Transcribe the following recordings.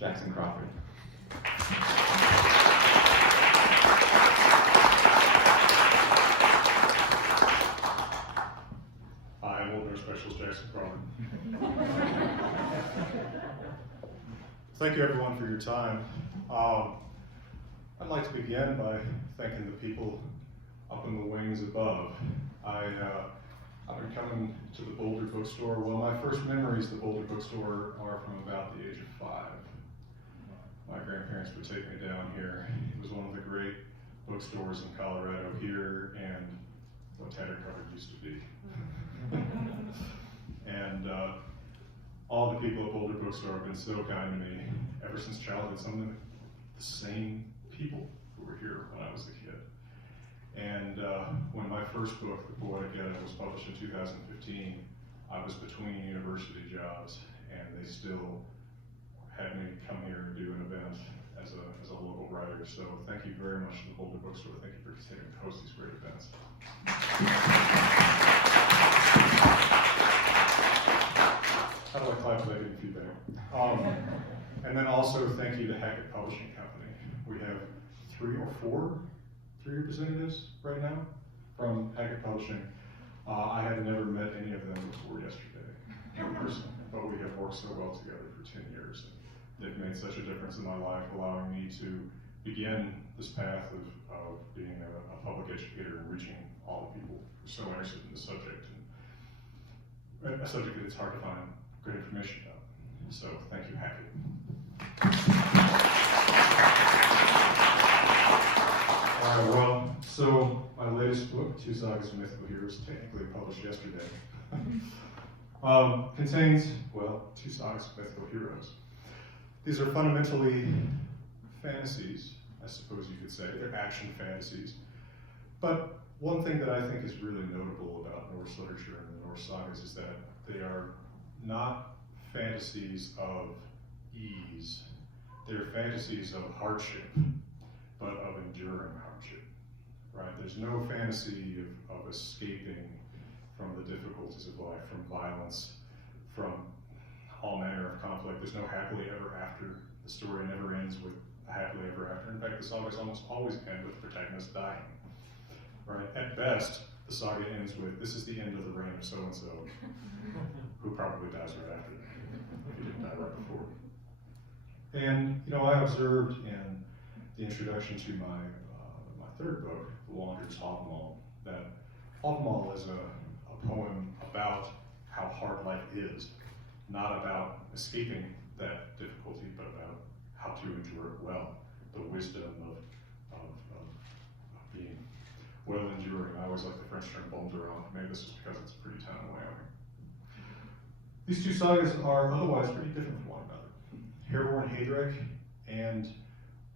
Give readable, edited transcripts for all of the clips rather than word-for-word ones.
Jackson Crawford. Hi, I'm Old Norse Specialist Jackson Crawford. Thank you everyone for your time. I'd like to begin by thanking the people up in the wings above. I've been coming to the Boulder bookstore. Well, my first memories of the Boulder bookstore are from about the age of 5. My grandparents would take me down here. It was one of the great bookstores in Colorado here, and what Tattered Cover used to be. And all the people at Boulder Bookstore have been so kind to me ever since childhood. Some of them, the same people who were here when I was a kid. And when my first book, The Poetic Ghetto, was published in 2015, I was between university jobs, and they still had me come here and do an event as a local writer. So thank you very much to the Boulder Bookstore. Thank you for continuing to host these great events. How do I clap without getting feedback? And then also thank you to Hackett Publishing Company. We have 3 representatives right now from Hackett Publishing. I have never met any of them before yesterday in person, but we have worked so well together for 10 years. They've made such a difference in my life, allowing me to begin this path of being a public educator and reaching all the people who are so interested in the subject, and a subject that it's hard to find good information about. So thank you, Hackett. All right, well, so my latest book, Two Sagas of Mythical Heroes, technically published yesterday, contains, well, 2 sagas of mythical heroes. These are fundamentally fantasies, I suppose you could say. They're action fantasies. But one thing that I think is really notable about Norse literature and the Norse sagas is that they are not fantasies of ease. They're fantasies of hardship, but of enduring hardship, right? There's no fantasy of escaping from the difficulties of life, from violence, from all manner of conflict. There's no happily ever after. The story never ends with a happily ever after. In fact, the sagas almost always end with the protagonist dying, right? At best, the saga ends with, this is the end of the reign of so-and-so, who probably dies right after that, if he didn't die right before. And, you know, I observed in the introduction to my third book, The Wanderer's Hávamál, that Hávamál is a poem about how hard life is, not about escaping that difficulty, but about how to endure it well, the wisdom of being well enduring. I always like the French term Boulder. Maybe this is because it's a pretty town in Wyoming. These 2 sagas are otherwise pretty different from one another. Airborne Hatred and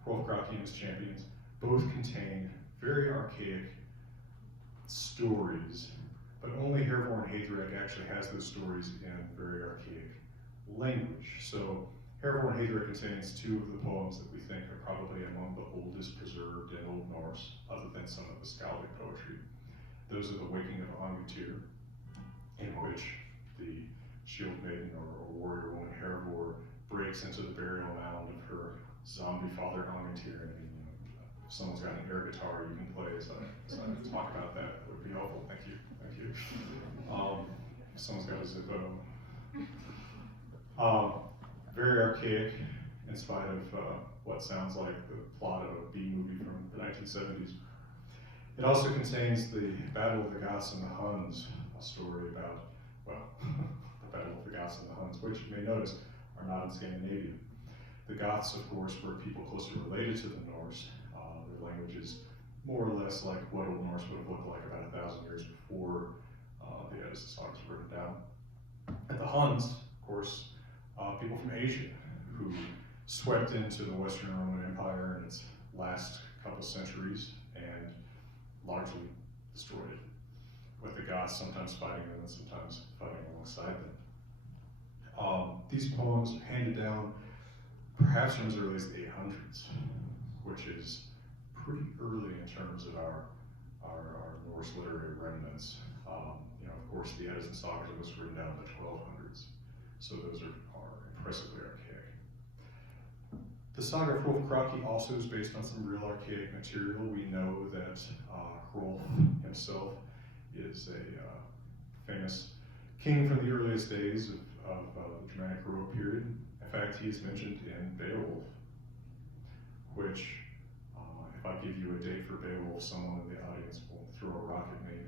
Worldcrafters Champions both contain very archaic stories, but only Airborne Hatred actually has those stories in very archaic language. So Airborne Hatred contains 2 of the poems that we think are probably among the oldest preserved in Old Norse, other than some of the skaldic poetry. Those are the Waking of Angityr, in which the shield maiden or warrior woman Hervor breaks into the burial mound of her zombie father Angityr. And if someone's got an air guitar you can play as I talk about that, that would be helpful. Thank you. Thank you. If someone's got a Zippo. Very archaic, in spite of what sounds like the plot of a B-movie from the 1970s. It also contains the Battle of the Goths and the Huns, a story about, well, the Battle of the Goths and the Huns, which you may notice are not in Scandinavia. The Goths, of course, were people closely related to the Norse. Their language is more or less like what Old Norse would have looked like about 1,000 years before the Edda Sagas were written down. And the Huns, of course, people from Asia who swept into the Western Roman Empire in its last couple centuries and largely destroyed it, with the Goths sometimes fighting them and sometimes fighting alongside them. These poems are handed down perhaps from as early as the 800s, which is pretty early in terms of our Norse literary remnants. You know, of course, the Eddas and Sagas was written down in the 1200s, so those are impressively archaic. The saga of Hrolf also is based on some real archaic material. We know that Hrolf himself is a famous king from the earliest days of the Germanic Heroic period. In fact, he is mentioned in Beowulf, which, if I give you a date for Beowulf, someone in the audience will throw a rock at me.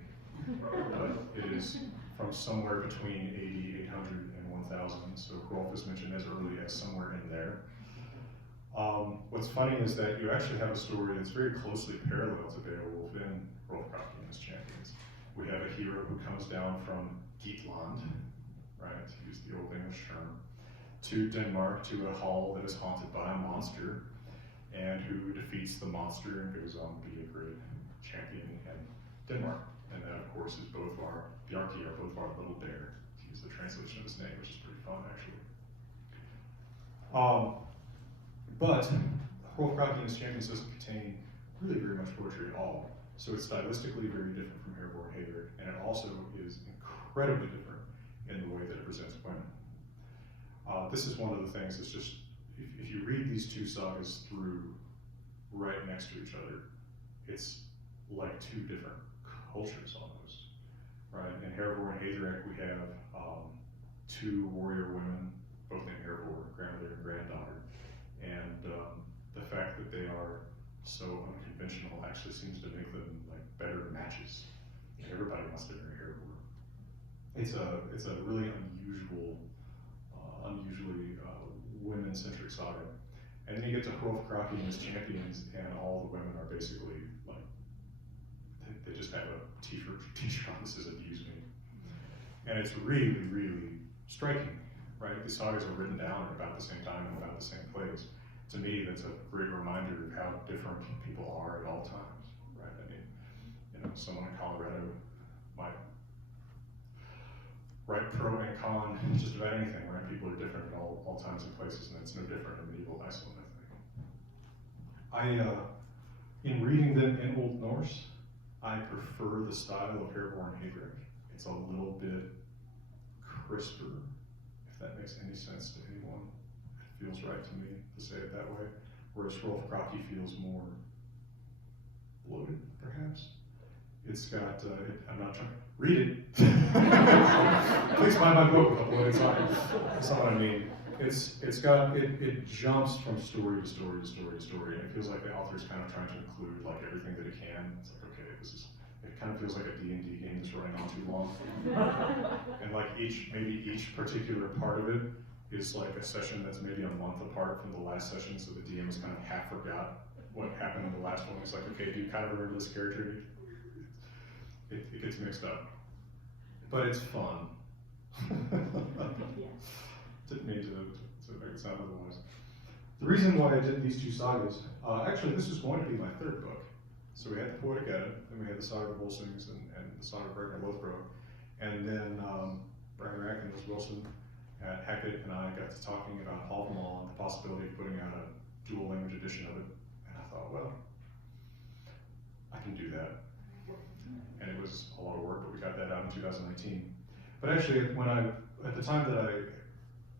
But it is from somewhere between 80, 800, and 1000, so Hrolf is mentioned as early as somewhere in there. What's funny is that you actually have a story that's very closely parallel to Beowulf in Worldcrafters Champions. We have a hero who comes down from Geatland, right, to use the old English term, to Denmark, to a hall that is haunted by a monster, and who defeats the monster and goes on to be a great champion in Denmark. And that, of course, is Bjarki, or both our little bear, to use the translation of his name, which is pretty fun, actually. But Worldcrafters Champions doesn't contain really very much poetry at all, so it's stylistically very different from Airborne Hatred, and it also is incredibly different in the way that it presents women. This is one of the things that's just, if you read these two sagas through right next to each other, it's like two different cultures almost, right? In Airborne Hatred, we have two warrior women, both named Airborne, grandmother and granddaughter, and the fact that they are so unconventional actually seems to make them like better matches. Everybody wants to marry Airborne. It's a really unusually women-centric saga. And then you get to Worldcrafters Champions, and all the women are basically like, they just have a t-shirt on that says "abuse me," and it's really, really striking, right? These sagas are written down at about the same time and about the same place. To me, that's a great reminder of how different people are at all times, right? I mean, you know, someone in Colorado might write pro and con just about anything, right? People are different at all times and places, and it's no different in medieval Iceland, I think. In reading them in Old Norse, I prefer the style of Airborne Hatred. It's a little bit crisper, if that makes any sense to anyone. It feels right to me to say it that way. Whereas Hrolf feels more bloated, perhaps. It's got, I'm not trying to read it. Please buy my book with a bloated side. That's not what I mean. It jumps from story to story to story to story, and it feels like the author's kind of trying to include like everything that it can. It's like, okay, it kind of feels like a D&D game that's running on too long. And like maybe each particular part of it is like a session that's maybe a month apart from the last session, so the DM has kind of half forgot what happened in the last one. It's like, okay, do you kind of remember this character? It gets mixed up. But it's fun. Didn't mean to make it sound otherwise. The reason why I did these two sagas, actually this was going to be my third book. So we had the Poetic Edda, then we had the Saga of Volsungs and the Saga of Ragnar Lothbrok, and then Ragnar and Wilson at Hackett and I got to talking about Hallmall and the possibility of putting out a dual language edition of it. And I thought, well, I can do that. And it was a lot of work, but we got that out in 2019. But actually, at the time that I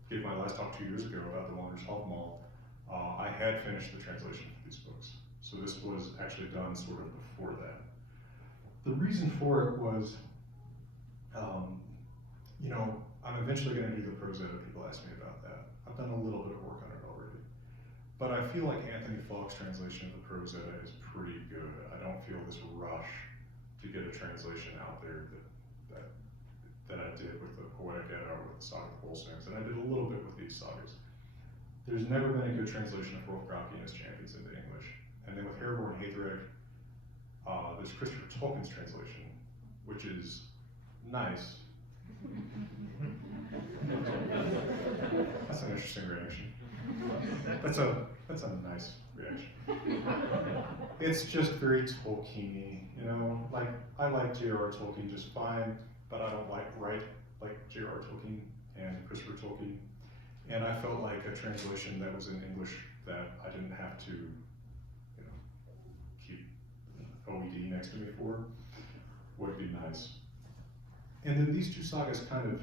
gave my last talk 2 years ago about the Wanderers Hallmall, I had finished the translation of these books. So this was actually done sort of before that. The reason for it was, you know, I'm eventually going to do the prose edit. People ask me about that. I've done a little bit of work on it already. But I feel like Anthony Falk's translation of the prose edit is pretty good. I don't feel this rush to get a translation out there that I did with the Poetic Edda or with the Saga of Volsungs, and I did a little bit with these sagas. There's never been a good translation of Worldcrafters Champions into English. And then with Airborne Hatred, there's Christopher Tolkien's translation, which is nice. That's an interesting reaction. That's a nice reaction. It's just very Tolkien-y, you know? Like, I like J.R.R. Tolkien just fine, but I don't write like J.R.R. Tolkien and Christopher Tolkien. And I felt like a translation that was in English that I didn't have to, you know, keep OED next to me for would be nice. And then these two sagas kind of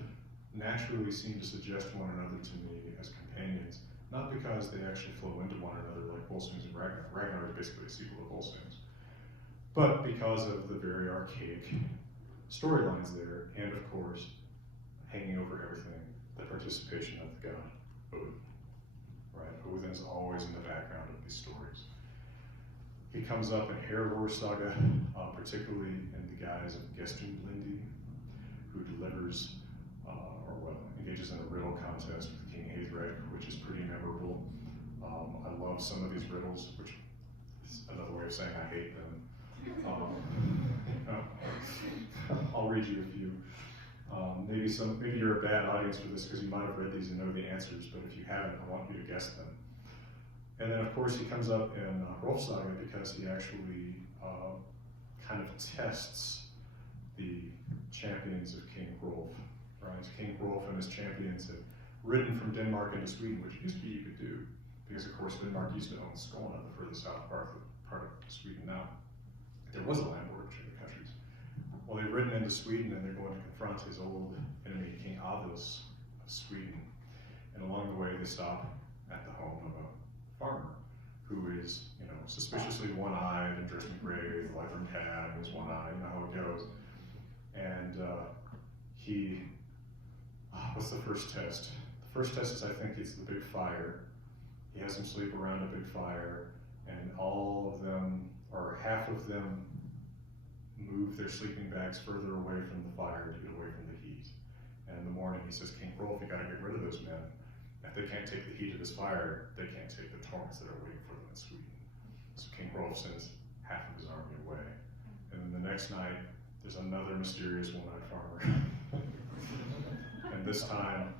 naturally seem to suggest one another to me as companions, not because they actually flow into one another like Volsungs and Ragnar. Ragnar is basically a sequel to Volsungs, but because of the very archaic storylines there, and of course, hanging over everything, the participation of the god Odin. Right? Odin is always in the background of these stories. He comes up in Airborne Saga, particularly in the guise of Gestunblindi, who delivers, engages in a riddle contest with King Hatred, which is pretty memorable. I love some of these riddles, which is another way of saying I hate them. I'll read you a few. Maybe you're a bad audience for this because you might have read these and know the answers, but if you haven't, I want you to guess them. And then, of course, he comes up in Rolf Saga because he actually kind of tests the champions of King Rolf. Right? King Rolf and his champions had ridden from Denmark into Sweden, which used to be you could do, because, of course, Denmark used to own Skåne, the furthest south part of Sweden now. There was a land border between the countries. Well, they've ridden into Sweden and they're going to confront his old enemy, King Avils of Sweden. And along the way, they stop at the home of a farmer who is, suspiciously one-eyed and dressed in gray, with a leathern hat, and he's one-eyed, you know how it goes. And what's the first test? The first test is, I think, it's the big fire. He has them sleep around a big fire, and all of them, or half of them, move their sleeping bags further away from the fire to get away from the heat. And in the morning he says, King Rolf, you gotta get rid of those men. If they can't take the heat of this fire, they can't take the torments that are waiting for them in Sweden. So King Rolf sends half of his army away. And then the next night, there's another mysterious one-eyed farmer. And this time,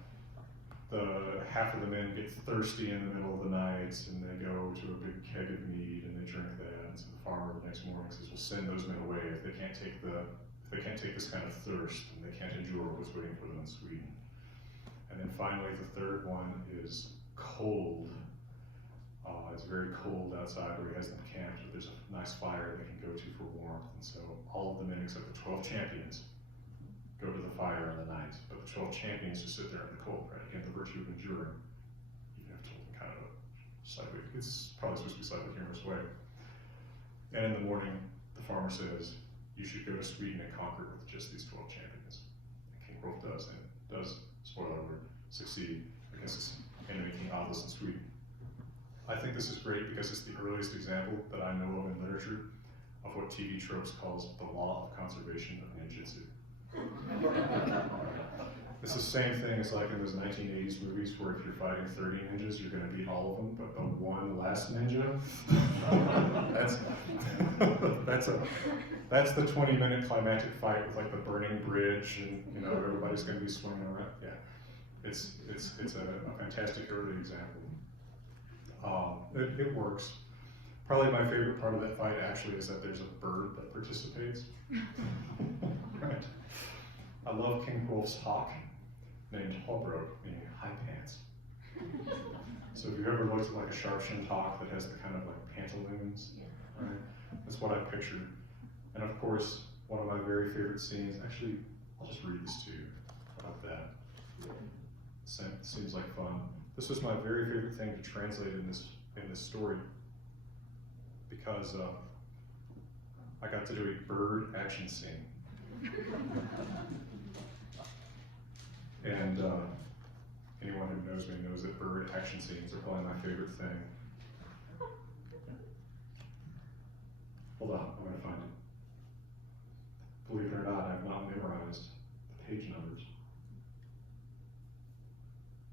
the half of the men get thirsty in the middle of the night, and they go to a big keg of mead and they drink that. And so the farmer the next morning says, "We'll send those men away if they can't take this kind of thirst, and they can't endure what's waiting for them in Sweden." And then finally, the third one is cold. It's very cold outside where he has them camped, but there's a nice fire they can go to for warmth. And so all of the men except the 12 champions go to the fire in the night, but the 12 champions just sit there in the cold, right? Again, the virtue of enduring. You have told them kind of it's probably supposed to be a slightly humorous way. And in the morning, the farmer says, "You should go to Sweden and conquer with just these 12 champions." And King Rolf does, and does, spoiler alert, succeed against his enemy, King Avils in Sweden. I think this is great because it's the earliest example that I know of in literature of what TV Tropes calls the law of conservation of ninjutsu. It's the same thing as like in those 1980s movies where if you're fighting 30 ninjas, you're going to beat all of them, but the one last ninja, that's the 20-minute climactic fight with like the burning bridge, and everybody's going to be swinging around. Yeah, it's a fantastic early example. It works. Probably my favorite part of that fight actually is that there's a bird that participates. Right. I love King Rolf's hawk, named Hobro, meaning high pants. So if you've ever looked at like a sharp-shinned hawk that has the kind of like pantaloons, right? That's what I pictured. And of course, one of my very favorite scenes, actually, I'll just read this to you. How about that? Seems like fun. This was my very favorite thing to translate in this story because I got to do a bird action scene. And anyone who knows me knows that bird action scenes are probably my favorite thing. Hold on, I'm going to find it. Believe it or not, I've not memorized the page numbers.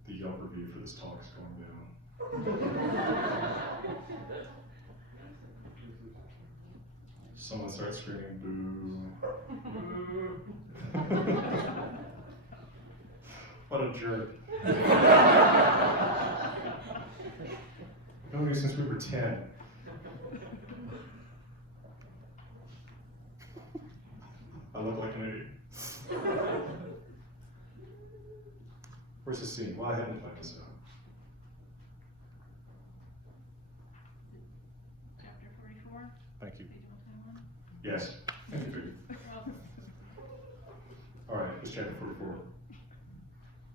The Yelp review for this talk is going down. Someone starts screaming, "Boo." What a jerk. Known me since we were 10. I look like an idiot. Where's the scene? Well, I hadn't planned this out. Chapter 44? Thank you. Page 121? Yes. Thank you. All right, it's chapter 44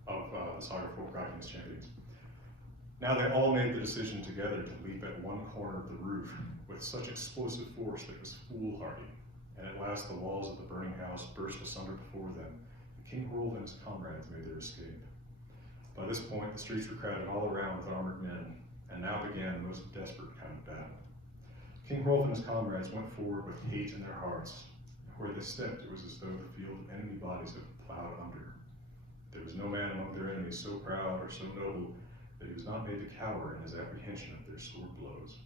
of the Saga of Worldcrafters Champions. Now they all made the decision together to leap at one corner of the roof with such explosive force that it was foolhardy, and at last the walls of the burning house burst asunder before them, and King Hrolf and his comrades made their escape. By this point, the streets were crowded all around with armored men, and now began the most desperate kind of battle. King Hrolf and his comrades went forward with hate in their hearts. Where they stepped, it was as though the field of enemy bodies had been plowed under. There was no man among their enemies so proud or so noble that he was not made to cower in his apprehension of their sword blows.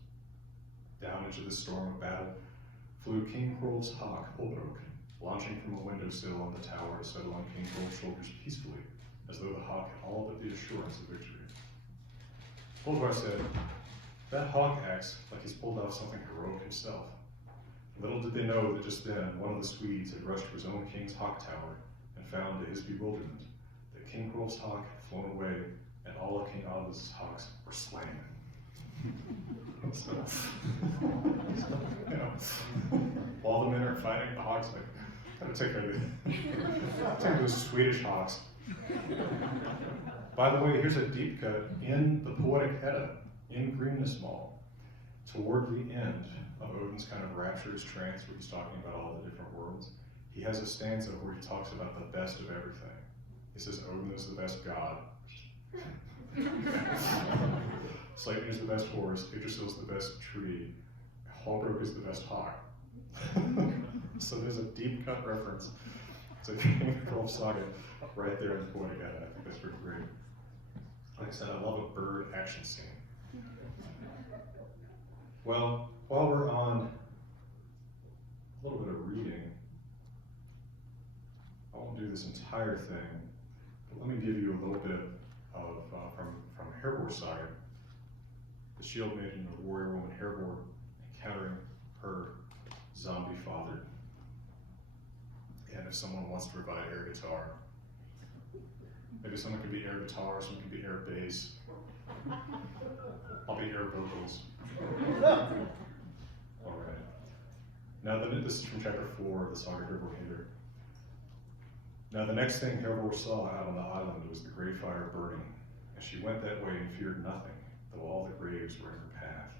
Down into this storm of battle flew King Hrolf's hawk, Holbrook, launching from a windowsill on the tower to settle on King Hrolf's shoulders peacefully, as though the hawk had all but the assurance of victory. Holdvar said, "That hawk acts like he's pulled off something heroic himself." Little did they know that just then one of the Swedes had rushed to his own king's hawk tower and found, to his bewilderment, that King Hrolf's hawk had flown away and all of King Odin's hawks were slain. So, you know, while the men are fighting, the hawks like, gotta take care of those Swedish hawks. By the way, here's a deep cut in the Poetic Edda, in Grimnismal, toward the end of Odin's kind of rapturous trance where he's talking about all the different worlds. He has a stanza where he talks about the best of everything. He says Odin is the best god. Sleipnir is the best horse, Yggdrasil's the best tree, Holbrook is the best hawk. So there's a deep cut reference to King Hrolf's saga right there in the Poetic Edda. I think that's pretty great. Like I said, I love a bird action scene. Well, while we're on a little bit of reading, I won't do this entire thing, but let me give you a little bit of from Herbor's saga. The shield maiden, or warrior woman Herbor, encountering her zombie father. And if someone wants to provide air guitar, maybe someone could be air guitar, someone could be air bass. I'll be air vocals. All right. Now, this is from chapter 4 of the Saga Herbor Hater. Now, the next thing Herbor saw out on the island was the great fire burning, and she went that way and feared nothing, though all the graves were in her path.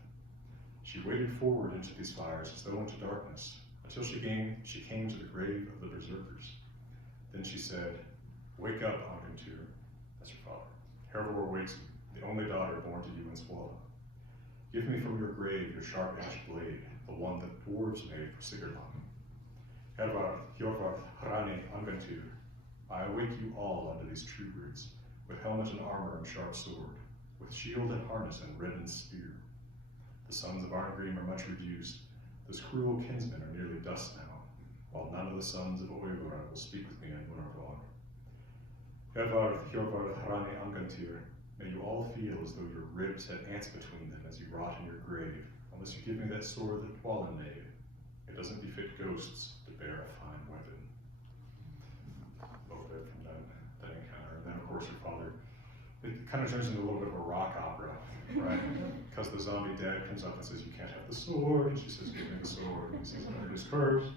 She waded forward into these fires as though into darkness, until she came to the grave of the berserkers. Then she said, "Wake up, Angantyr." That's your father. Herbor wakes the only daughter born to you in Swallow. "Give me from your grave your sharp ash blade, the one that dwarves made for Sigurðan. Hervar, Hjorvar, Hrani, Angantyr, I awake you all under these tree roots, with helmet and armor and sharp sword, with shield and harness and reddened spear. The sons of Arngrim are much reduced, those cruel kinsmen are nearly dust now, while none of the sons of Oivora will speak with me in Munarvar. Hervar, Hjorvar, Hrani, Angantyr, may you all feel as though your ribs had ants between them as you rot in your grave, unless you give me that sword that Dwalin made. It doesn't befit ghosts to bear a fine weapon." A little bit from that encounter. And then, of course, her father, it kind of turns into a little bit of a rock opera, right? Because the zombie dad comes up and says, "You can't have the sword," and she says, "Give me the sword," and he says, "It is hers."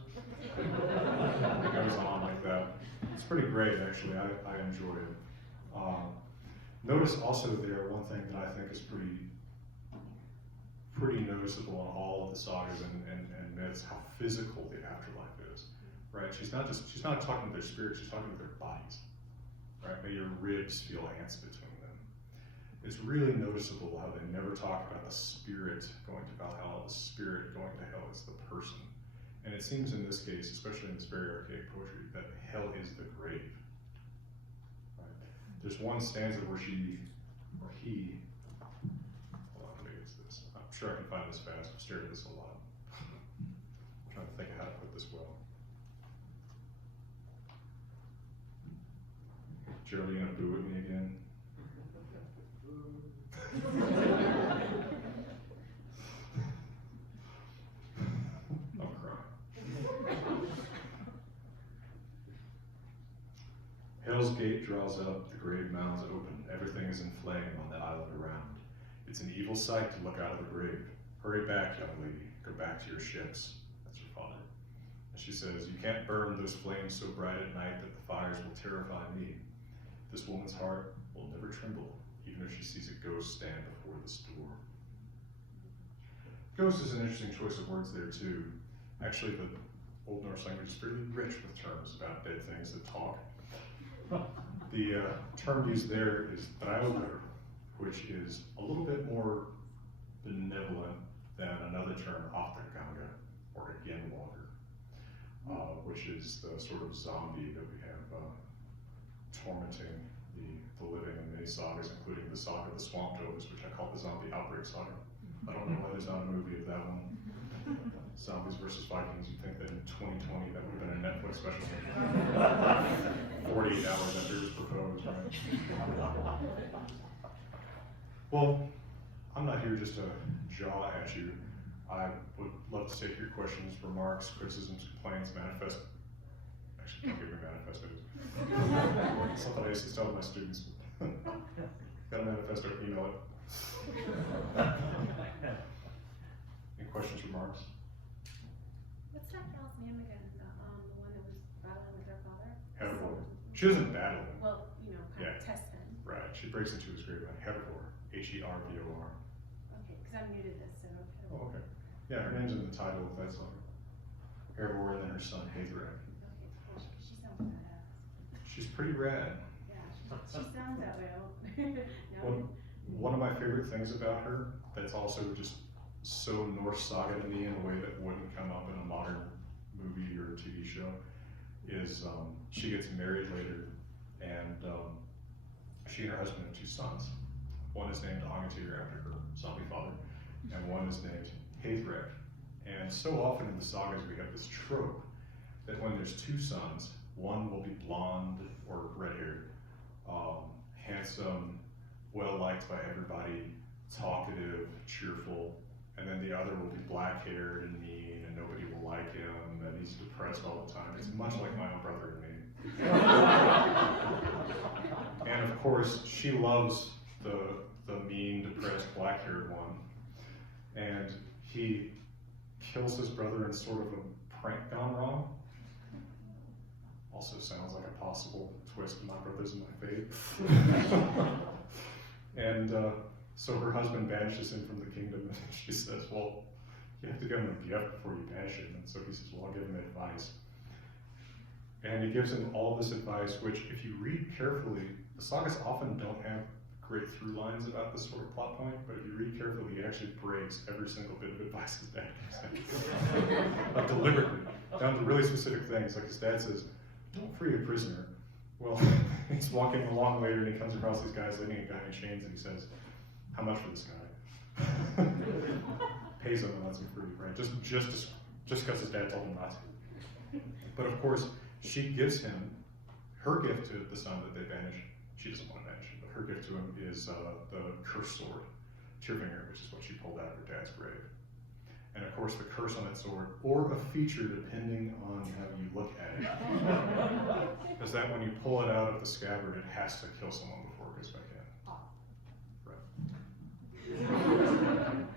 It goes on like that. It's pretty great, actually. I enjoy it. Notice also there one thing that I think is pretty noticeable in all of the sagas and myths, how physical the afterlife is, right? She's not talking to their spirits, she's talking to their bodies, right? May your ribs feel ants between them. It's really noticeable how they never talk about the spirit going to Valhalla, the spirit going to hell. It's the person. And it seems in this case, especially in this very archaic poetry, that hell is the grave. There's one stanza where he, hold on, maybe it's this. I'm sure I can find this fast. I've stared at this a lot. I'm trying to think of how to put this well. Geraldine, you gonna boo at me again? I'm crying. Hell's gate draws up, the grave mounds open, everything is in flame on the island around. It's an evil sight to look out of the grave. Hurry back, young lady, go back to your ships. That's your father. And she says, "You can't burn those flames so bright at night that the fires will terrify me. This woman's heart will never tremble even if she sees a ghost stand before this door. Ghost is an interesting choice of words there too. Actually, the Old Norse language is fairly rich with terms about dead things that talk. The term used there is draugr, which is a little bit more benevolent than another term, afturganga, or genwalker, which is the sort of zombie that we have tormenting the living in many sagas, including the saga of the Swamp Dwellers, which I call the Zombie Outbreak Saga. I don't know why there's not a movie of that one. Zombies versus Vikings. You'd think that in 2020 that would have been a Netflix special. 48 hours after it was proposed, right? Well, I'm not here just to jaw at you. I would love to take your questions, remarks, criticisms, complaints, manifest. Actually, don't give me manifestos. Something I used to tell my students. Got a manifesto, email it. Any questions, remarks? What's that gal's name again? The one that was battling with her father? Herbivore. She doesn't battle him. Well, you know, kind of test him. Right. She breaks into his grave line. Herbivore. H-E-R-V-O-R. Okay, because I'm new to this, so. Oh, okay. Yeah, her name's in the title of that song. Herbivore, and then her son, Hathrak. Okay, cool. She sounds badass. She's pretty rad. Yeah, she sounds that way. One of my favorite things about her that's also just so Norse saga to me in a way that wouldn't come up in a modern movie or TV show is she gets married later, and she and her husband have two sons. One is named Angantyr after her zombie father, and one is named Hathrak. And so often in the sagas we have this trope that when there's two sons, one will be blonde or red-haired, handsome, well-liked by everybody, talkative, cheerful, and then the other will be black-haired and mean, and nobody will like him, and he's depressed all the time. It's much like my own brother and me. And of course, she loves the mean, depressed, black-haired one, and he kills his brother in sort of a prank gone wrong. Also sounds like a possible twist in My Brothers and My Fate. And so her husband banishes him from the kingdom, and she says, well, you have to give him a gift before you banish him. And so he says, well, I'll give him advice. And he gives him all this advice, which if you read carefully, the sagas often don't have great through lines about this sort of plot point, but if you read carefully, he actually breaks every single bit of advice his dad gives him. Deliberately, down to really specific things. Like his dad says, don't free a prisoner. Well, he's walking along later and he comes across these guys leading a guy in chains, and he says, how much for this guy? Pays him and lets him free, right? Just because his dad told him not to. But of course, she gives him her gift to the son that they banish. She doesn't want to banish him, but her gift to him is the cursed sword, Tyrfinger, which is what she pulled out of her dad's grave. And of course, the curse on that sword, or a feature depending on how you look at it, is that when you pull it out of the scabbard, it has to kill someone before it goes back in. Right.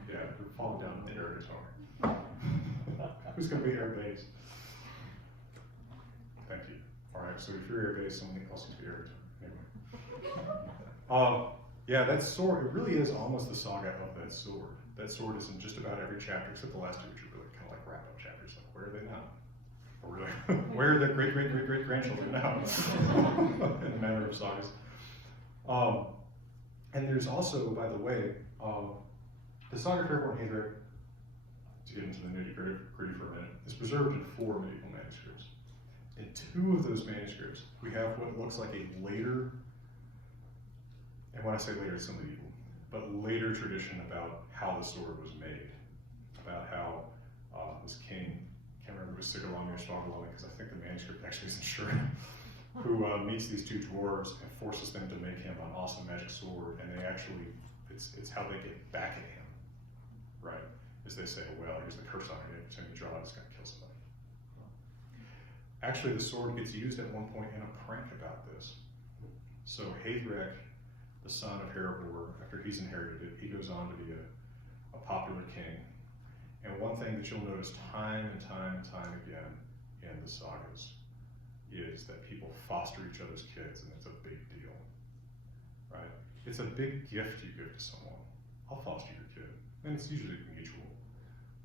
Yeah, we're falling down the air guitar. Who's going to be air bass? Thank you. All right, so if you're air bass, someone else can be air guitar. Anyway. Yeah, that sword, it really is almost the saga of that sword. That sword is in just about every chapter, except the last two, which are really kind of like wrap-up chapters. Like, where are they now? Or really, where are their great-great-great-great-grandchildren now? In the manner of sagas. And there's also, by the way, the saga of Airborne Hatred, to get into the nitty-gritty for a minute, is preserved in 4 medieval manuscripts. In 2 of those manuscripts, we have what looks like a later, and when I say later, it's medieval, but later tradition about how the sword was made, about how this king, can't remember if it was Sigurlami or Svartalami, because I think the manuscript actually isn't sure, who meets these 2 dwarves and forces them to make him an awesome magic sword, and they actually, it's how they get back at him, right? As they say, well, here's the curse on it, every time you draw it, it's gonna kill somebody. Actually, the sword gets used at one point in a prank about this. So Hathrak, the son of Erebor, after he's inherited it, he goes on to be a popular king. And one thing that you'll notice time and time again in the sagas is that people foster each other's kids, and it's a big deal, right? it's a big gift you give to someone. I'll foster your kid, and it's usually mutual.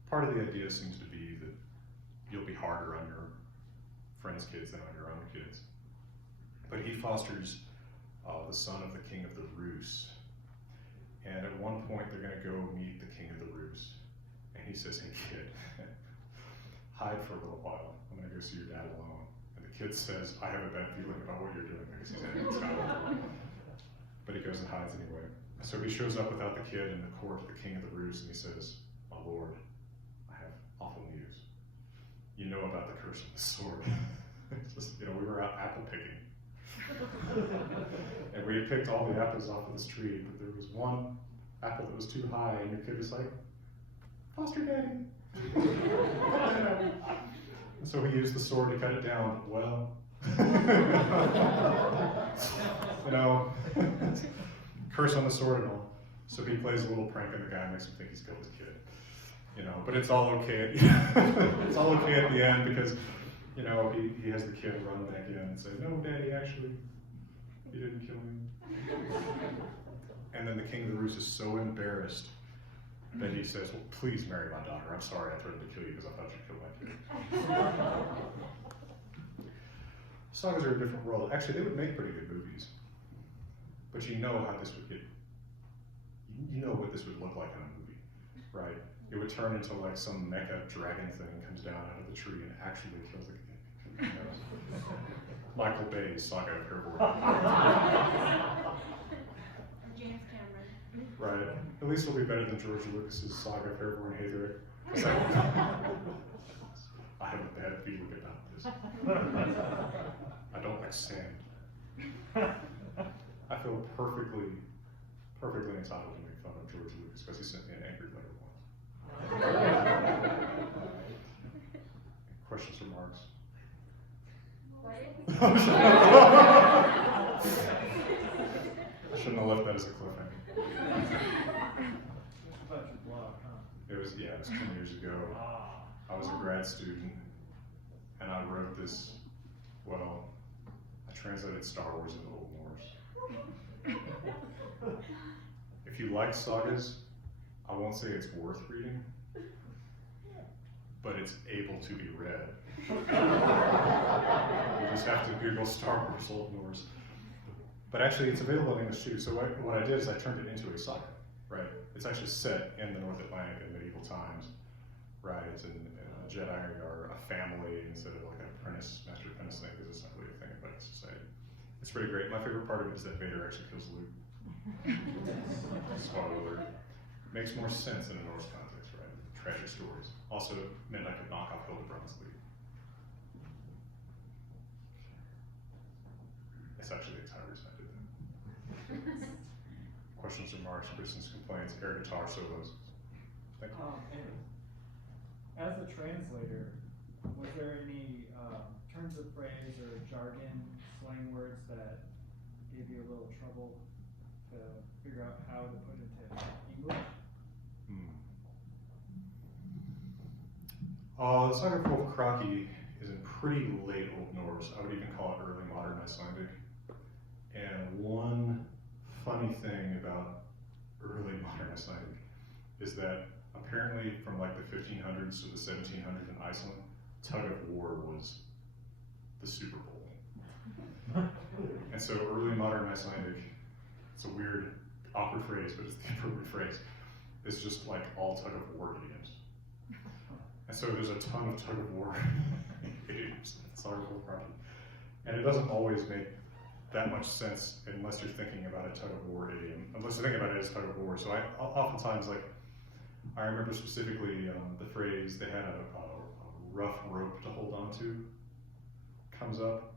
Part of the idea seems to be that you'll be harder on your friends' kids than on your own kids. But he fosters the son of the king of the Rus. And at one point, they're going to go meet the king of the Rus. And he says, hey, kid, hide for a little while. I'm going to go see your dad alone. And the kid says, I have a bad feeling about what you're doing, because he's in Scotland. But he goes and hides anyway. So he shows up without the kid in the court of the king of the Rus, and he says, my lord, I have awful news. You know about the curse of the sword. Just, we were out apple picking. And we had picked all the apples off of this tree, but there was one apple that was too high, and your kid was like, foster daddy. And so he used the sword to cut it down. Well, curse on the sword and all. So he plays a little prank on the guy, makes him think he's killed his kid. But it's all okay. It's all okay at the end because, he has the kid run back in and say, no, daddy, actually, you didn't kill him. And then the king of the Rus is so embarrassed that he says, well, please marry my daughter. I'm sorry I threatened to kill you because I thought you killed my kid. Sagas are a different world. Actually, they would make pretty good movies. But you know how this would get, you know what this would look like in a movie, right? It would turn into like some mecha dragon thing comes down out of the tree and actually kills the kid. Michael Bay's Saga of Airborne. James Cameron. Right. At least it'll be better than George Lucas's Saga of Airborne Hatred. I have a bad feeling about this. I don't like sand. I feel perfectly entitled to make fun of George Lucas because he sent me an angry letter once. Questions, remarks? I shouldn't have left that as a cliffhanger. About your blog, huh? It was 10 years ago. I was a grad student, and I wrote this, I translated Star Wars into Old Norse. If you like sagas, I won't say it's worth reading, but it's able to be read. You just have to Google Star Wars Old Norse. But actually, it's available in English too. So what I did is I turned it into a saga, right? It's actually set in the North Atlantic in medieval times, right? And Jedi are a family instead of like an master-apprentice thing, because it's not really a thing about society. It's pretty great. My favorite part of it is that Vader actually kills Luke. Spoiler alert. Makes more sense in a Norse context, right? Tragic stories. Also meant I could knock off Hildebrand's lead. It's actually the entire reason I did that. Questions, remarks, Kristen's complaints, air guitar solos. Thank you. As a translator, was there any terms of phrase or jargon, slang words that gave you a little trouble to figure out how to put into English? The Saga of Rolf Kraki is in pretty late Old Norse. I would even call it early modern Icelandic. And one funny thing about early modern Icelandic is that apparently from like the 1500s to the 1700s in Iceland, tug of war was the Super Bowl. And so early modern Icelandic, it's a weird, awkward phrase, but it's the appropriate phrase. It's just like all tug of war idioms. And so there's a ton of tug of war idioms in Saga of Rolf Kraki. And it doesn't always make that much sense unless you're thinking about a tug of war idiom, unless you're thinking about it as tug of war. So I oftentimes, I remember specifically the phrase, they had a rough rope to hold on to, comes up,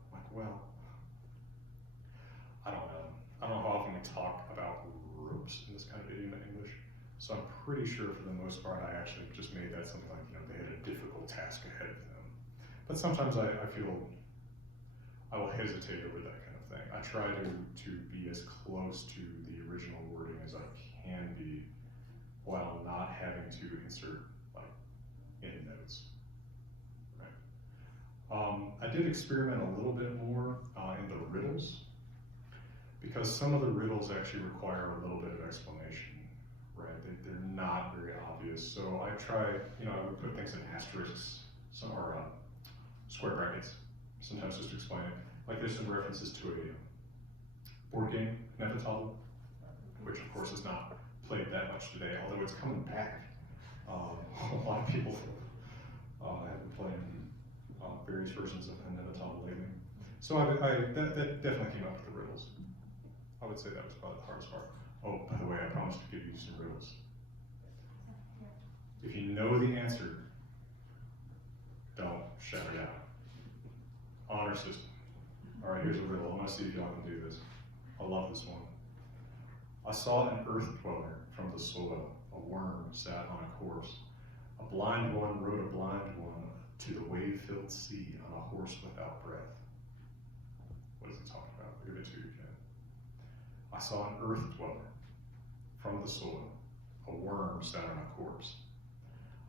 I don't know how often we talk about ropes in this kind of idiom in English. So I'm pretty sure for the most part, I actually just made that something like, they had a difficult task ahead of them. But sometimes I feel I will hesitate over that kind of thing. I try to be as close to the original wording as I can be while not having to insert endnotes. Right. I did experiment a little bit more in the riddles because some of the riddles actually require a little bit of explanation, right? They're not very obvious. So I try, I would put things in asterisks, or square brackets, sometimes just to explain it. Like there's some references to a board game, Nefertari, which of course is not played that much today, although it's coming back. A lot of people have been playing various versions of Nefertari lately. So that definitely came up with the riddles. I would say that was probably the hardest part. Oh, by the way, I promised to give you some riddles. If you know the answer, don't shout it out. Honor system. All right, here's a riddle. I'm gonna see if y'all can do this. I love this one. I saw an earth dweller from the soil. A worm sat on a horse. A blind one rode a blind one to the wave-filled sea on a horse without breath. What is he talking about? I'll give it to you again. I saw an earth dweller from the soil. A worm sat on a corpse.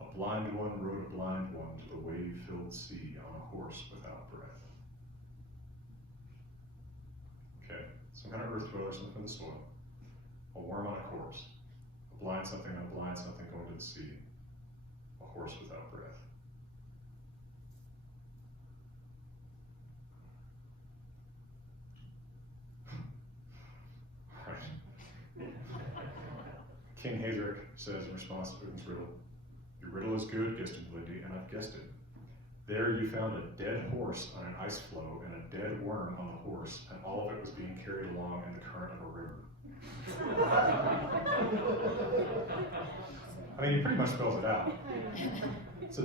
A blind one rode a blind one to the wave-filled sea on a horse without breath. Okay, some kind of earth dweller, something from the soil. A worm on a corpse. A blind something on a blind something going to the sea. A horse without breath. All right. King Hadric says in response to Odin's riddle, "Your riddle is good, guessed Lindy, and I've guessed it. There you found a dead horse on an ice floe and a dead worm on the horse, and all of it was being carried along in the current of a river." I mean, he pretty much spells it out. It's a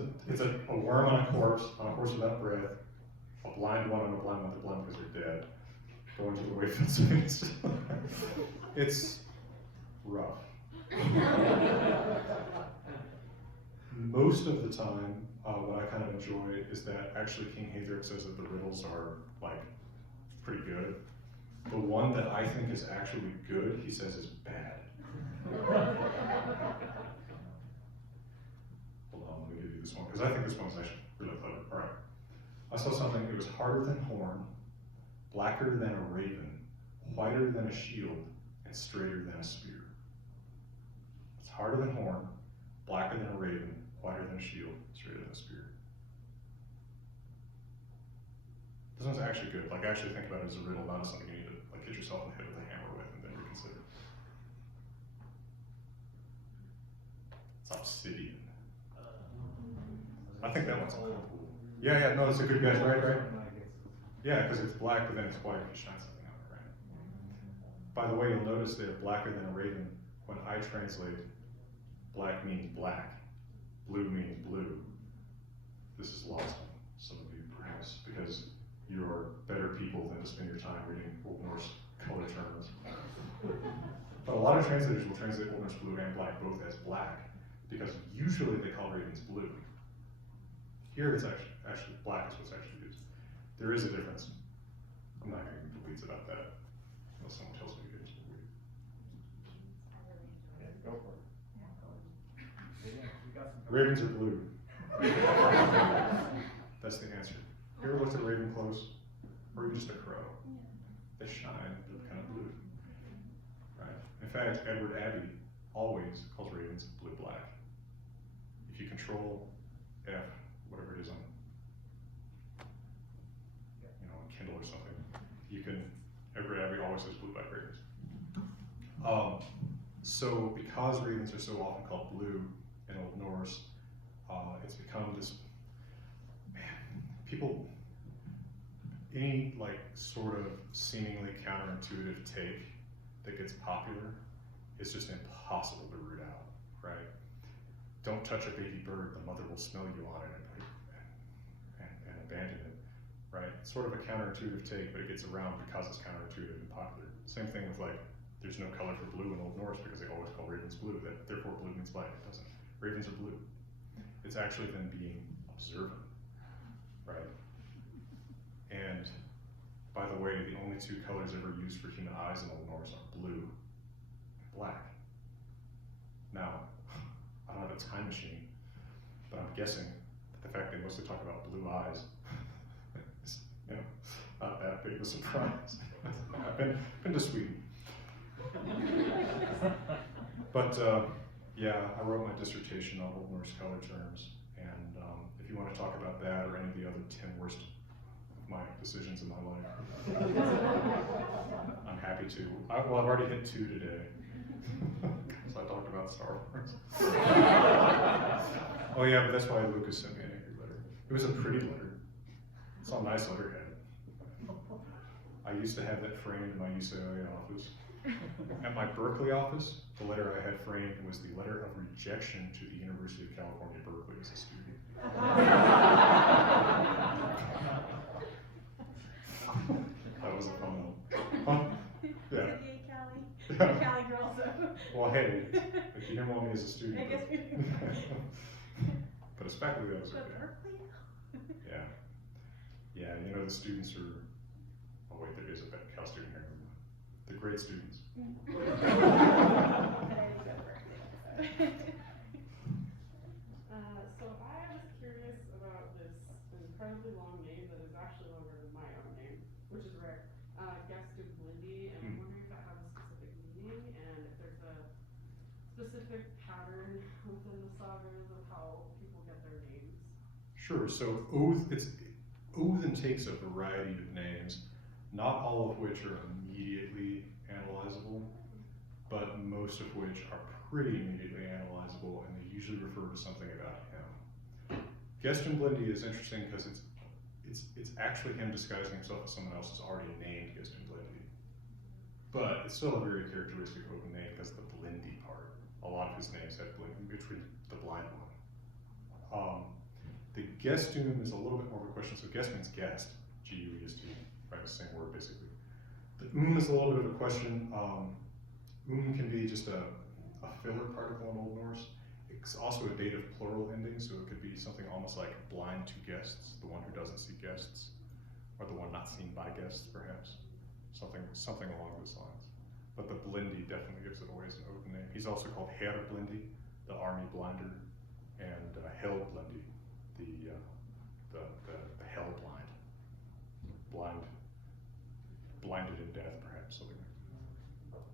worm on a corpse, on a horse without breath, a blind one on a blind one, they're blind because they're dead, going to the wayfield space. It's rough. Most of the time, what I kind of enjoy is that actually King Hadric says that the riddles are like pretty good. The one that I think is actually good, he says is bad. Hold on, let me give you this one, because I think this one's actually really clever. All right. I saw something, it was harder than horn, blacker than a raven, whiter than a shield, and straighter than a spear. It's harder than horn, blacker than a raven, whiter than a shield, straighter than a spear. This one's actually good. Like, actually think about it as a riddle, not as something you need to like hit yourself in the head with a hammer with and then reconsider. It's obsidian. I think that one's cool. Yeah, no, it's a good guess, right? Yeah, because it's black, but then it's white if you shine something on it, right? By the way, you'll notice that blacker than a raven, when I translate, black means black, blue means blue. This is lost on some of you, perhaps, because you are better people than to spend your time reading Old Norse color terms. But a lot of translators will translate Old Norse blue and black both as black, because usually they call ravens blue. Here it's actually black is what's actually used. There is a difference. I'm not going to get into the weeds about that, unless someone tells me to get into the weeds. Yeah, go for it. Yeah, we got some. Ravens are blue. That's the answer. You ever looked at a raven close? Or even just a crow? They shine, they're kind of blue. Right? In fact, Edward Abbey always calls ravens blue-black. If you control F, whatever it is on, Kindle or something, you can, Edward Abbey always says blue-black ravens. So because ravens are so often called blue in Old Norse, it's become this, people, any like sort of seemingly counterintuitive take that gets popular is just impossible to root out, right? Don't touch a baby bird, the mother will smell you on it and abandon it, right? It's sort of a counterintuitive take, but it gets around because it's counterintuitive and popular. Same thing with like, there's no color for blue in Old Norse because they always call ravens blue, that therefore blue means black. It doesn't. Ravens are blue. It's actually them being observant, right? And by the way, the only two colors ever used for human eyes in Old Norse are blue and black. Now, I don't have a time machine, but I'm guessing that the fact they mostly talk about blue eyes is, not that big of a surprise. I've been to Sweden. But yeah, I wrote my dissertation on Old Norse color terms, and if you want to talk about that or any of the other 10 worst of my decisions in my life, I'm happy to. Well, I've already hit 2 today, because I talked about Star Wars. Oh yeah, but that's why Lucas sent me an angry letter. It was a pretty letter. It's on nice letterhead. I used to have that framed in my UCLA office. At my Berkeley office, the letter I had framed was the letter of rejection to the University of California, Berkeley as a student. That was a fun one. Yeah. Yeah. Cali girl, so. Well, hey, if you didn't want me as a student. I guess we do. But as faculty, that was But okay. Berkeley? Yeah. Yeah, you know, the students are, oh wait, there is a Cal student here. The great students. So I was curious about this incredibly long name that is actually longer than my own name, which is rare. Gestur Blindi, and I'm wondering if that has a specific meaning and if there's a specific pattern within the sagas of how people get their names. Sure, so Odin takes a variety of names, not all of which are immediately analyzable, but most of which are pretty immediately analyzable, and they usually refer to something about him. Gestur Blindi is interesting because it's actually him disguising himself as someone else who's already named Gestur Blindi. But it's still a very characteristic Odin name because of the Blindi part. A lot of his names have Blindi, between the blind one. The Gestum is a little bit more of a question. So Gest means guest, G-U-E-S-T, right? The same word basically. The is a little bit of a question. Can be just a filler particle in Old Norse. It's also a dative plural ending, so it could be something almost like blind to guests, the one who doesn't see guests, or the one not seen by guests, perhaps. Something along those lines. But the Blindi definitely gives it away as an Odin name. He's also called Herr Blindi, the army blinder, and Hell Blindi, the hell blinded in death, perhaps, something like that.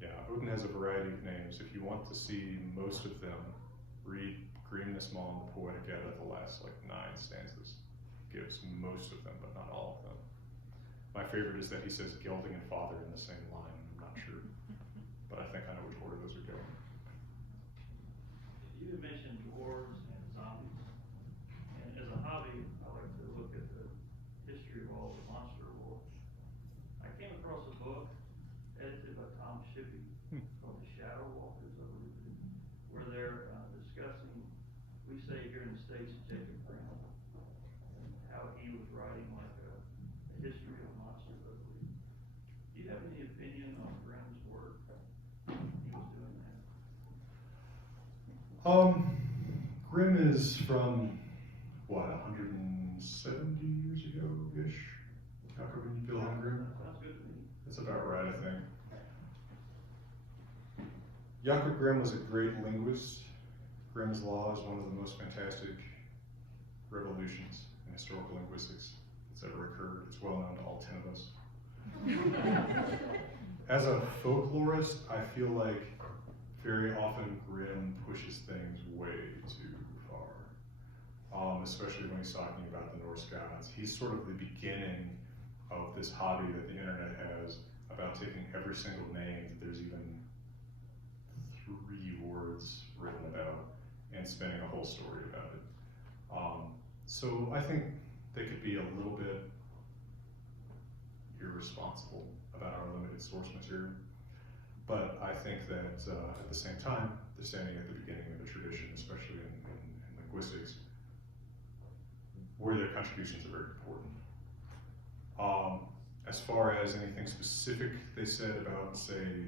Yeah, Odin has a variety of names. If you want to see most of them, read Grimnes Mon, the Poetic Edda, the last 9 stanzas. Gives most of them, but not all of them. My favorite is that he says gelding and father in the same line. I'm not sure, but I think I know which order those are going. You had mentioned dwarves and zombies, and as a hobby, I like to look at the history of all the monster lore. I came across a book edited by Tom Shippey called The Shadow Walkers, I believe it is, where they're discussing, we say here in the States, Jacob Grimm, and how he was writing like a history of monsters, I believe. Do you have any opinion on Grimm's work? He was doing that. Grimm is from, what, 170 years ago-ish? Jacob Wilhelm Grimm? Sounds good to me. That's about right, I think. Jacob Grimm was a great linguist. Grimm's Law is one of the most fantastic revolutions in historical linguistics that's ever occurred. It's well known to all 10 of us. As a folklorist, I feel like very often Grimm pushes things way too far, especially when he's talking about the Norse gods. He's sort of the beginning of this hobby that the internet has about taking every single name that there's even 3 words written about and spinning a whole story about it. So I think they could be a little bit irresponsible about our limited source material. But I think that at the same time, they're standing at the beginning of a tradition, especially in linguistics, where their contributions are very important. As far as anything specific they said about, say,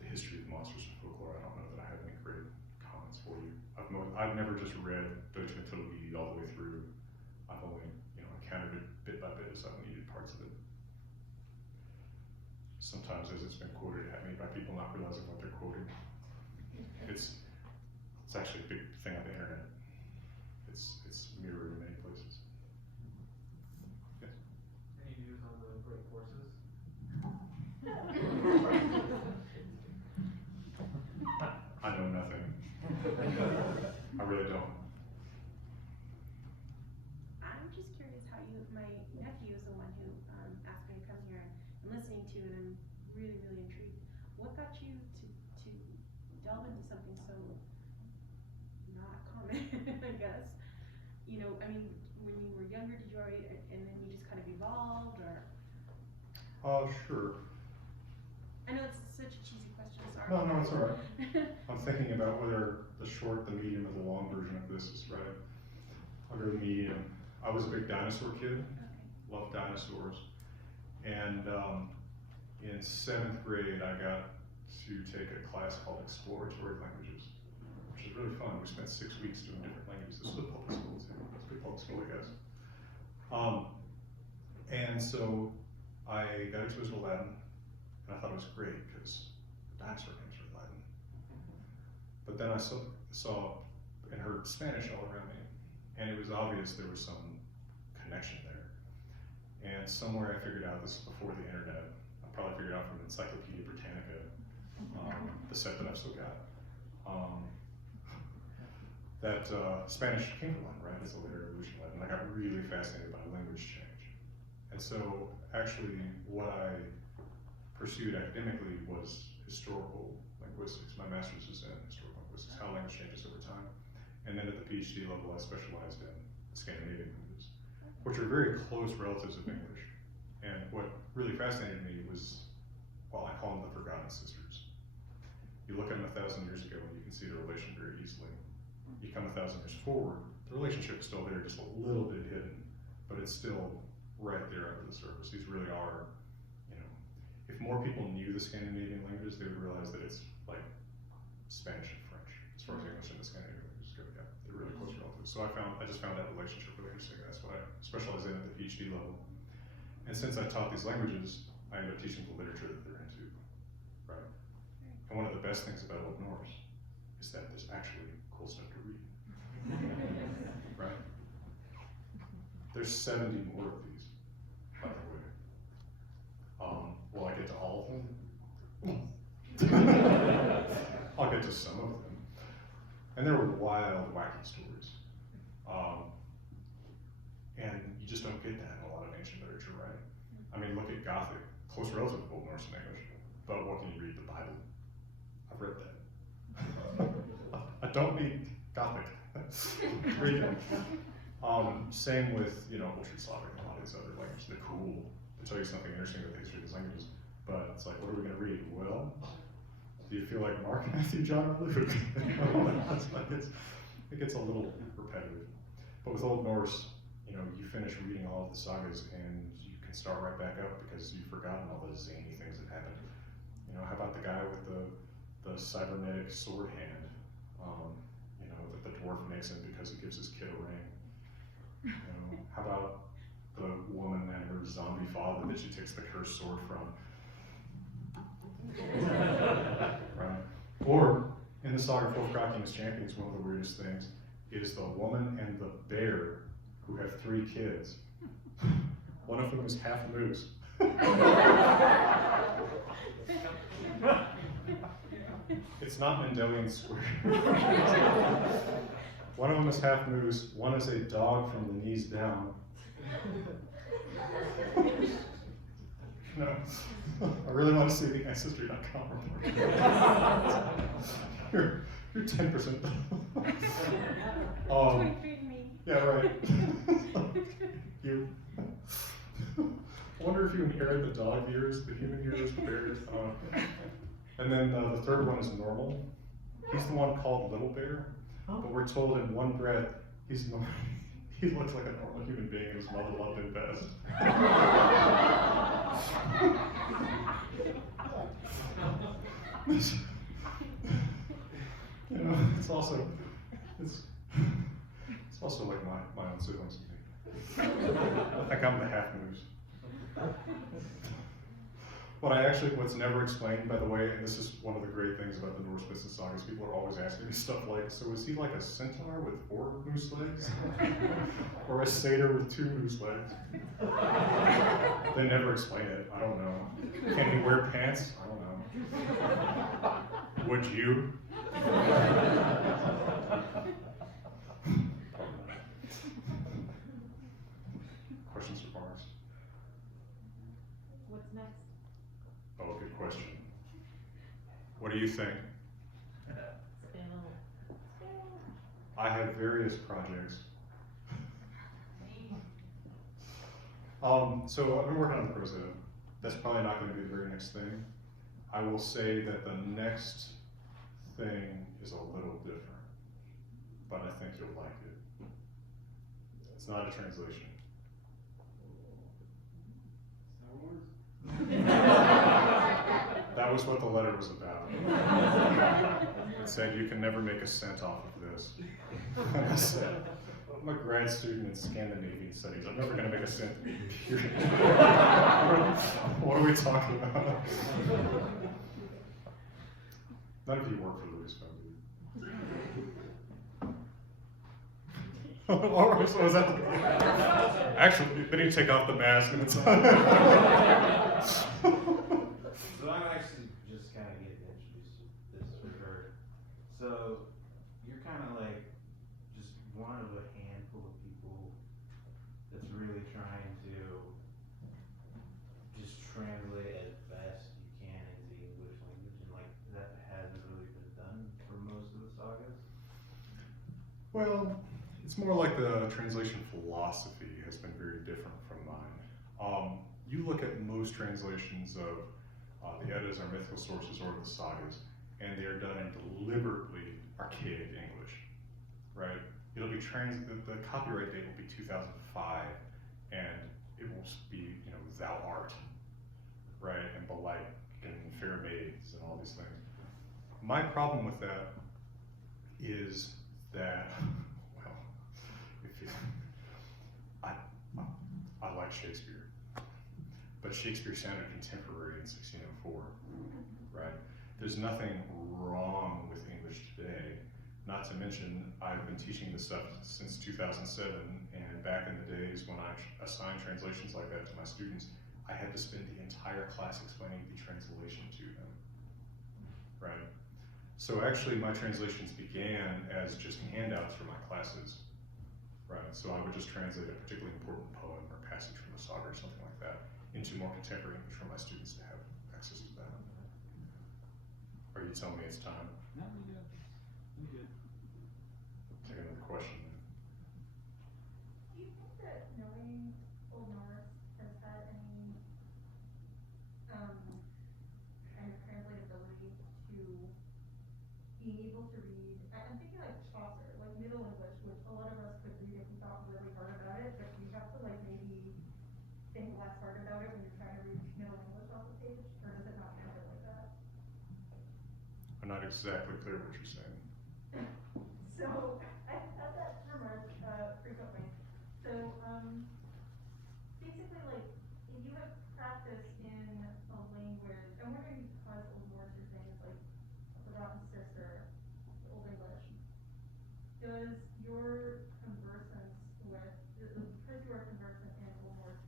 the history of monsters and folklore, I don't know that I have any great comments for you. I've never just read Deutsche Mythologie all the way through. I've only encountered it bit by bit as I've needed parts of it. Sometimes as it's been quoted at me by people not realizing what they're quoting. It's actually a big thing on the internet. It's mirrored in many places. Yes? Any my nephew is the one who asked me to come here and listening to, and I'm really, really intrigued. What got you to delve into something so not common, I guess? You know, I mean, when you were younger, did you already, and then you just kind of evolved, or? Sure. I know it's such a cheesy question, sorry. No, it's all right. I'm thinking about whether the short, the medium, or the long version of this is right. I'll go medium. I was a big dinosaur kid, loved dinosaurs, and in 7th grade I got to take a class called Exploratory Languages, which is really fun. We spent 6 weeks doing different languages. This was a public school too. It's a good public school, I guess. And so I got exposed to Latin, and I thought it was great because the dinosaur names were Latin. But then I saw and heard Spanish all around me, and it was obvious there was some connection there. And somewhere I figured out, this is before the internet, I probably figured out from Encyclopedia Britannica, the set that I've still got, that Spanish came from Latin, right? It's a later evolution of Latin. And I got really fascinated by language change. And so actually what I pursued academically was historical linguistics. My master's is in historical linguistics, how language changes over time. And then at the PhD level, I specialized in Scandinavian languages, which are very close relatives of English. And what really fascinated me was, well, I call them the forgotten sisters. You look at them 1,000 years ago and you can see the relation very easily. You come 1,000 years forward, the relationship is still there, just a little bit hidden, but it's still right there under the surface. These really are, you know, if more people knew the Scandinavian languages, they would realize that it's like Spanish and French, as far as English and the Scandinavian languages go. Yeah, they're really close relatives. So I just found that relationship really interesting. That's what I specialize in at the PhD level. And since I taught these languages, I ended up teaching the literature that they're into, right? And one of the best things about Old Norse is that there's actually cool stuff to read, right? There's 70 more of these, by the way. Will I get to all of them? I'll get to some of them. And there were wild, wacky stories. And you just don't get that in a lot of ancient literature, right? I mean, look at Gothic, close relative of Old Norse and English. But what can you read? The Bible. I've read that. I don't need Gothic. Read it. Same with, you know, Ultra Slavic and a lot of these other languages. They're cool. They tell you something interesting about the history of these languages. But it's like, what are we going to read? Well, do you feel like Mark, Matthew, John, or Luke? It gets a little repetitive. But with Old Norse, you know, you finish reading all of the sagas and you can start right back up because you've forgotten all those zany things that happened. You know, how about the guy with the cybernetic sword hand? You know, that the dwarf makes him because he gives his kid a ring. You know, how about the woman and her zombie father that she takes the cursed sword from? Right. Or in the saga Worldcrafters Champions, one of the weirdest things is the woman and the bear who have 3 kids. One of them is half moose. It's not Mendelian square. One of them is half moose, one is a dog from the knees down. No, I really want to see the Ancestry.com report. You're 10%. 23andMe. Yeah, right. You. I wonder if you inherit the dog ears, the human ears, the bears. And then the third one is Normal. He's the one called Little Bear, but we're told in one breath he's normal. He looks like a normal human being and his mother loved him best. You know, it's also like my own siblings. I think I'm the half moose. What's never explained, by the way, and this is one of the great things about the Norse myths and sagas, people are always asking me stuff like, so is he like a centaur with 4 moose legs? Or a satyr with 2 moose legs? They never explain it, I don't know. Can he wear pants? I don't know. Would you? Of you think? I have various projects. So I've been working on the Prozetta. That's probably not going to be the very next thing. I will say that the next thing is a little different, but I think you'll like it. It's not a translation. That was what the letter was about. It said you can never make a cent off of this. And I said, I'm a grad student in Scandinavian studies. I'm never going to make a cent. Period. What are we talking about? None of you work for Louis Or so was that actually, then you take off the mask and it's So I'm actually just kind of getting introduced to this for her. So you're kind of like just one of a handful of people that's really trying to just translate as best you can into the English language, and like that hasn't really been done for most of the sagas. Well, it's more like the translation philosophy has been very different from mine. You look at most translations of the Eddas or mythical sources or the Sagas, and they are done in deliberately archaic English, right? It'll be the copyright date will be 2005, and it will be, thou art, right? And belike and fair maids and all these things. My problem with that is that, well, I like Shakespeare, but Shakespeare sounded contemporary in 1604, right? There's nothing wrong with English today. Not to mention, I've been teaching this stuff since 2007, and back in the days when I assigned translations like that to my students, I had to spend the entire class explaining the translation to them, right? So actually, my translations began as just handouts for my classes, right? So I would just translate a particularly important poem or passage from the saga or something like that into more contemporary English for my students to have access to that. Are you telling me it's time? No, I'm good. I'm good. Take another question. Do you think that knowing Old Norse has had any kind of translatability to being able to read? I'm thinking like Chaucer, like Middle English, which a lot of us could read if we thought really hard about it, but you have to like maybe think less hard about it when you're trying to read Middle English off the page, or does it not happen like that? I'm not exactly clear what you're saying. So I've had that remark frequently. So basically, like if you have practice in a language, I'm wondering because Old Norse you're saying is like a forgotten sister to Old English. Does your conversance with because you are conversant in Old Norse,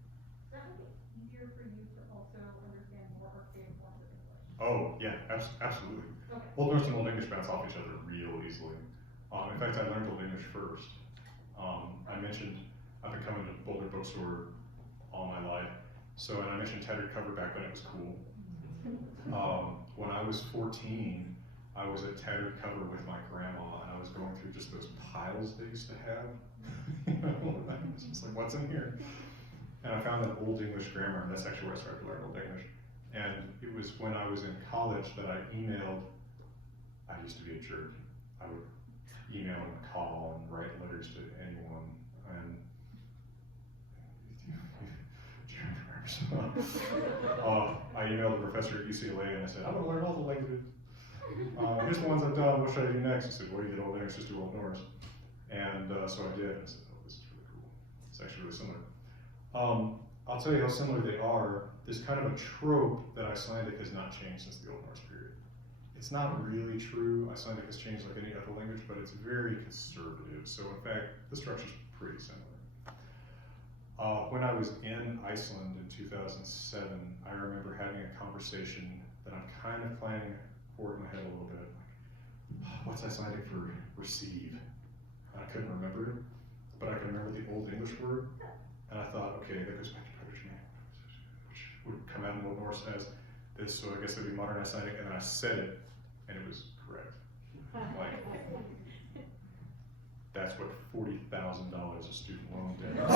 does that make it easier for you to also understand more archaic forms of English? Oh, yeah, absolutely. Okay. Old Norse and Old English bounce off each other real easily. In fact, I learned Old English first. I mentioned I've been coming to Boulder Bookstore all my life, and I mentioned tattered cover back then, it was cool. When I was 14, I was at tattered cover with my grandma, and I was going through just those piles they used to have. It's just like, what's in here? And I found an Old English grammar, and that's actually where I started to learn Old English. And it was when I was in college that I emailed. I used to be a jerk. I would email and call and write letters to anyone. And I emailed the professor at UCLA and I said, I want to learn all the languages. Here's the ones I've done. What should I do next? He said, well, you did Old English, just do Old Norse. And so I did. I said, oh, this is really cool. It's actually really similar. I'll tell you how similar they are. There's kind of a trope that Icelandic has not changed since the Old Norse period. It's not really true. Icelandic has changed like any other language, but it's very conservative. So in fact, the structure's pretty similar. When I was in Iceland in 2007, I remember having a conversation that I'm kind of planning for in my head a little bit. Like, what's Icelandic for receive? And I couldn't remember it, but I can remember the Old English word. And I thought, okay, that goes back to Polish name, which would come out in Old Norse as this, so I guess it'd be modern Icelandic, and then I said it, and it was correct. Like, that's what $40,000 a student loan debt is.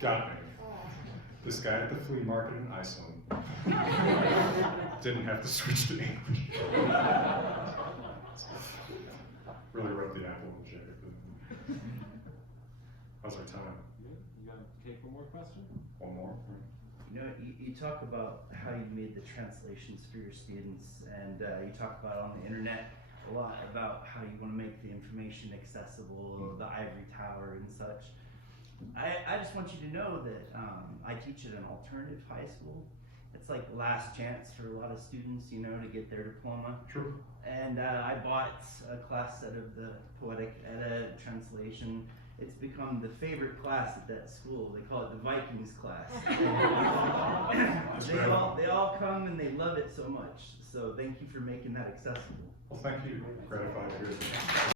Got me. This guy at the flea market in Iceland didn't have to switch to English. Really rubbed the apple in the jacket. How's our time? You gotta take one more question? One more? You know, you talk about how you made the translations for your students, and you talk about on the internet a lot about how you want to make the information accessible, the ivory tower and such. I just want you to know that I teach at an alternative high school. It's like the last chance for a lot of students, you know, to get their diploma. Sure. And I bought a class set of the Poetic Edda translation. It's become the favorite class at that school. They call it the Vikings class. they all come and they love it so much. So thank you for making that accessible. Well, thank you. Gratified to hear that.